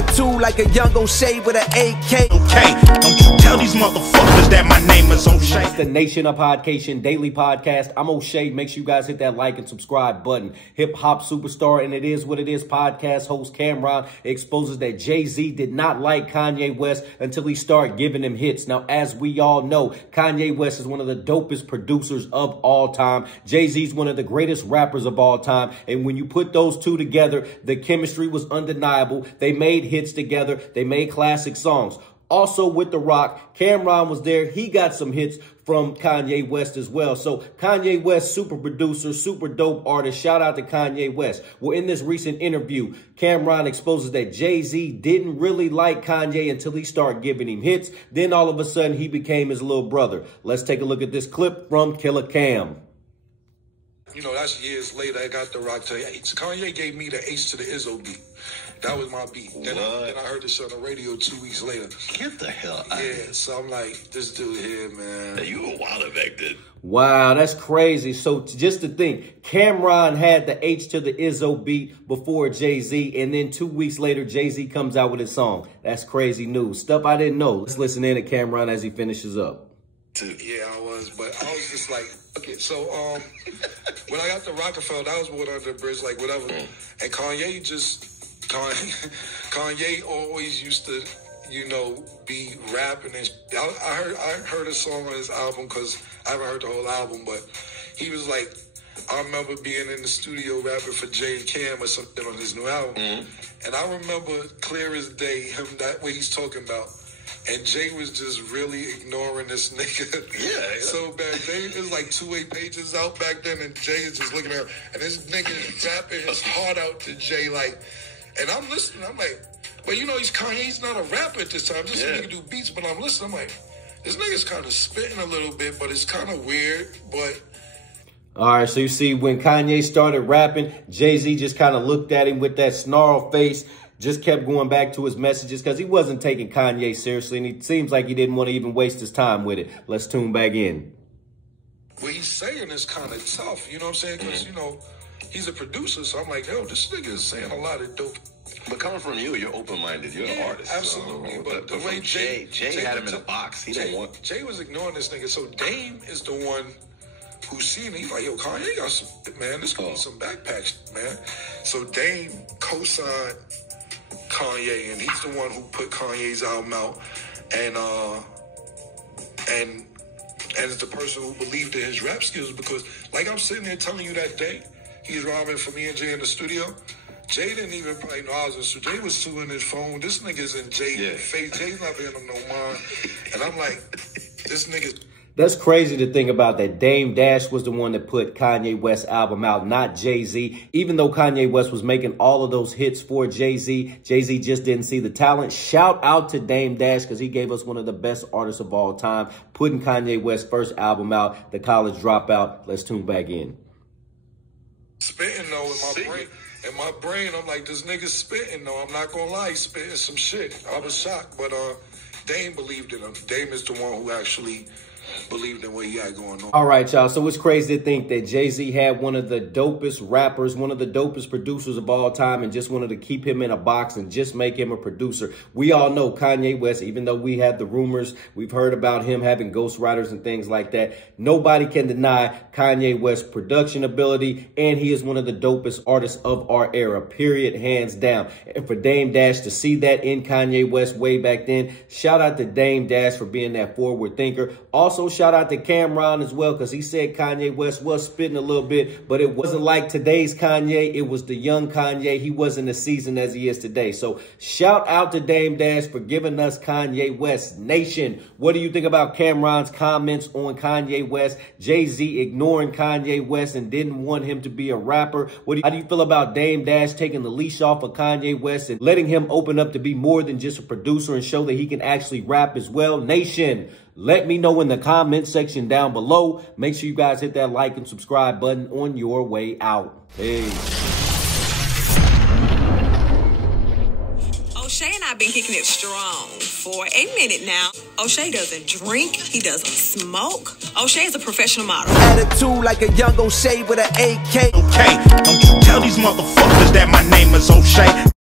Attitude like a young O'Shea with an AK. Okay, don't you tell these motherfuckers that my name is O'Shea. It's the Nation of Podcation Daily Podcast. I'm O'Shea. Make sure you guys hit that like and subscribe button. Hip hop superstar and It Is What It Is podcast host Camron exposes that Jay-Z did not like Kanye West until he started giving him hits. Now, as we all know, Kanye West is one of the dopest producers of all time. Jay-Z is one of the greatest rappers of all time. And when you put those two together, the chemistry was undeniable. They made hits together. They made classic songs. Also with The Rock, Camron was there. He got some hits from Kanye West as well. So Kanye West, super producer, super dope artist. Shout out to Kanye West. Well, in this recent interview, Camron exposes that Jay-Z didn't really like Kanye until he started giving him hits. Then all of a sudden, he became his little brother. Let's take a look at this clip from Killer Cam. You know, that's years later. I got The Rock to Kanye gave me the H to the Izzo beat. That was my beat. Then I heard this on the radio 2 weeks later. Get the hell out. Yeah, so I'm like, this dude here, man. Hey, you were wild back then. Wow, that's crazy. So just to think, Camron had the H to the Izzo beat before Jay-Z, and then 2 weeks later, Jay-Z comes out with his song. That's crazy news. Stuff I didn't know. Let's listen in to Camron as he finishes up. Yeah, I was, but I was just like, okay. So, when I got to Rockefeller, that was water under the bridge, like whatever. And Kanye always used to, you know, be rapping. And I heard a song on his album because I haven't heard the whole album, but he was like, I remember being in the studio rapping for Jay and Cam or something on his new album. And I remember clear as day him that way he's talking about. And Jay was just really ignoring this nigga. Yeah. So back then, it was like 2 pages out back then, and Jay is just looking at her. And this nigga is rapping his heart out to Jay, like, and I'm listening. I'm like, but you know, Kanye's not a rapper at this time. This nigga do beats, but I'm listening. I'm like, this nigga's kind of spitting a little bit, but it's kind of weird, but... All right, so you see, when Kanye started rapping, Jay-Z just kind of looked at him with that snarl face, just kept going back to his messages because he wasn't taking Kanye seriously, and it seems like he didn't want to even waste his time with it. Let's tune back in. What he's saying is kind of tough, you know what I'm saying? Because, you know, he's a producer, so I'm like, yo, this nigga is saying a lot of dope. But coming from you, you're open-minded. You're an artist. Absolutely. So, but the way Jay had him in a box. He didn't want... Jay was ignoring this nigga, so Dame is the one who's seen it. He's like, yo, Kanye got some shit, man. This gonna be some backpack shit, man. So Dame co-signed Kanye, and he's the one who put Kanye's album out, and is the person who believed in his rap skills, because like I'm sitting there telling you that day, he's robbing for me and Jay in the studio. Jay didn't even probably know I was in, so Jay was suing his phone. This nigga's in Jay's face. Jay's not paying him no mind. And I'm like, this nigga's... That's crazy to think about, that Dame Dash was the one that put Kanye West's album out, not Jay-Z. Even though Kanye West was making all of those hits for Jay-Z, Jay-Z just didn't see the talent. Shout out to Dame Dash because he gave us one of the best artists of all time, putting Kanye West's first album out, The College Dropout. Let's tune back in. Spitting though in my brain. In my brain, I'm like, this nigga's spitting though. I'm not gonna lie, he's spitting some shit. I was shocked, but Dame believed in him. Dame is the one who actually believed in what he had going on. All right, y'all. So it's crazy to think that Jay-Z had one of the dopest rappers, one of the dopest producers of all time, and just wanted to keep him in a box and just make him a producer. We all know Kanye West, even though we had the rumors, we've heard about him having ghostwriters and things like that. Nobody can deny Kanye West's production ability, and he is one of the dopest artists of our era, period, hands down. And for Dame Dash to see that in Kanye West way back then, shout out to Dame Dash for being that forward thinker. Also, shout out to Camron as well, because he said Kanye West was spitting a little bit, but it wasn't like today's Kanye. It was the young Kanye. He wasn't as seasoned as he is today. So shout out to Dame Dash for giving us Kanye West. Nation, what do you think about Camron's comments on Kanye West? Jay-Z ignoring Kanye West and didn't want him to be a rapper. How do you feel about Dame Dash taking the leash off of Kanye West and letting him open up to be more than just a producer and show that he can actually rap as well? Nation, let me know in the comment section down below. Make sure you guys hit that like and subscribe button on your way out. Peace. O'Shea and I have been kicking it strong for a minute now. O'Shea doesn't drink. He doesn't smoke. O'Shea is a professional model. Attitude like a young O'Shea with an AK. Okay, don't you tell these motherfuckers that my name is O'Shea.